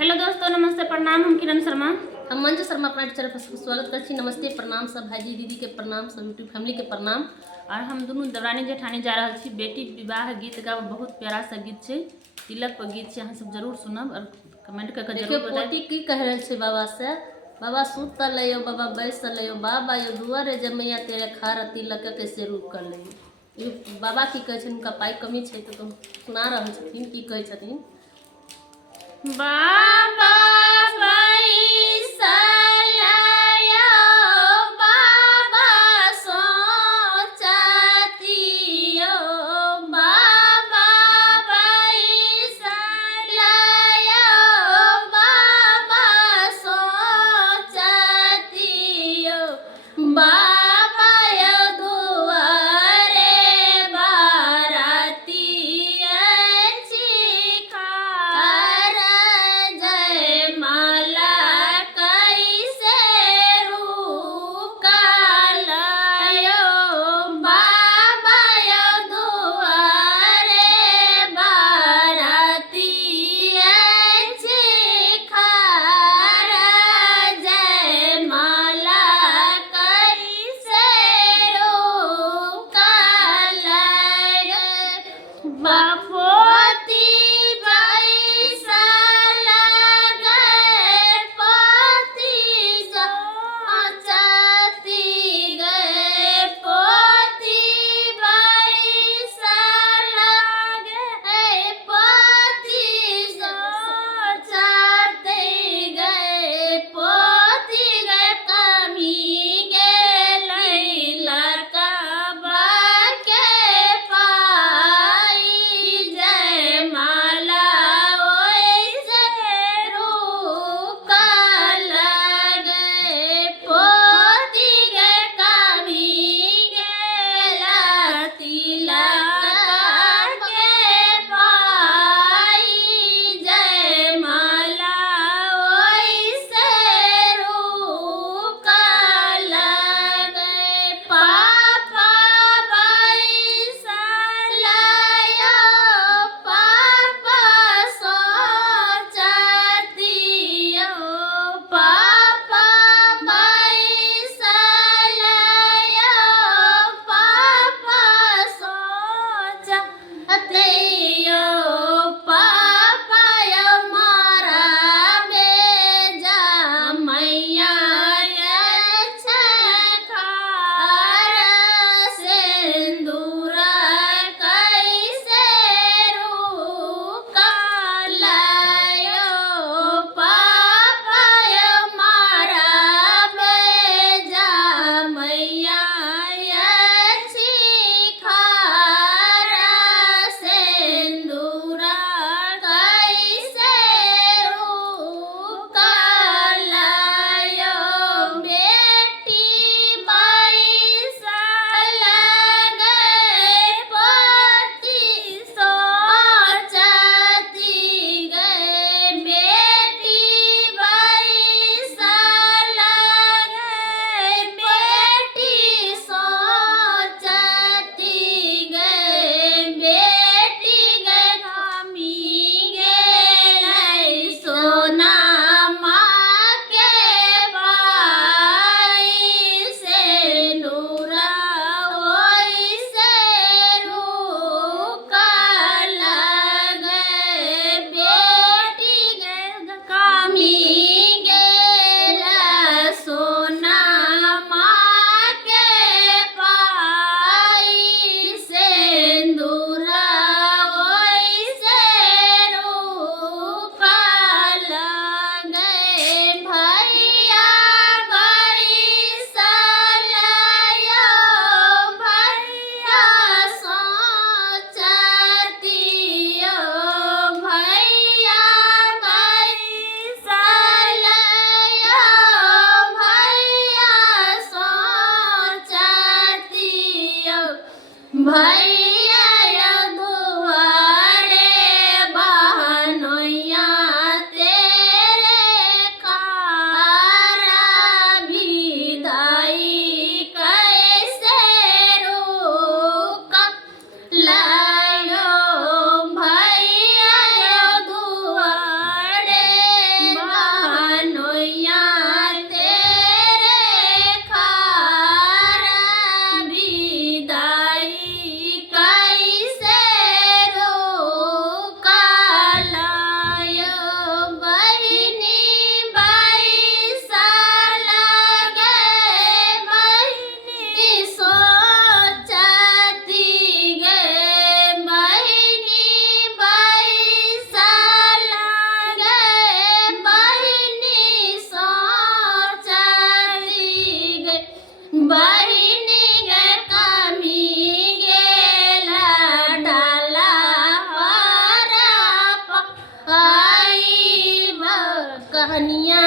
Hello दोस्तों, नमस्ते प्रणाम। हम किरण शर्मा, हम मंजू शर्मा अपना चैनल पर स्वागत करछी। नमस्ते प्रणाम सब भाईजी दीदी के प्रणाम, सब यूट्यूब फैमिली के प्रणाम। और हम दोनों दौरानी जेठानी जा रहा छी। बेटी विवाह गीत का बहुत प्यारा सा गीत छे, तिलक पर गीत छे। अहाँ सब जरूर सुनब और कमेंट करके देखियो जरूर पोती बताएं। की कह रहे छे बाबा से, बाबा सुतल यो, बाबा बैसल यो, बाबा यो दुआरे जमैया तेरे खार तिलक के से रूप कर ले। ये बाबा की कहे छे, उनका पाई कमी छे तो तुम सुना रहल छथिन की कहे छथिन। बाबा कहनिया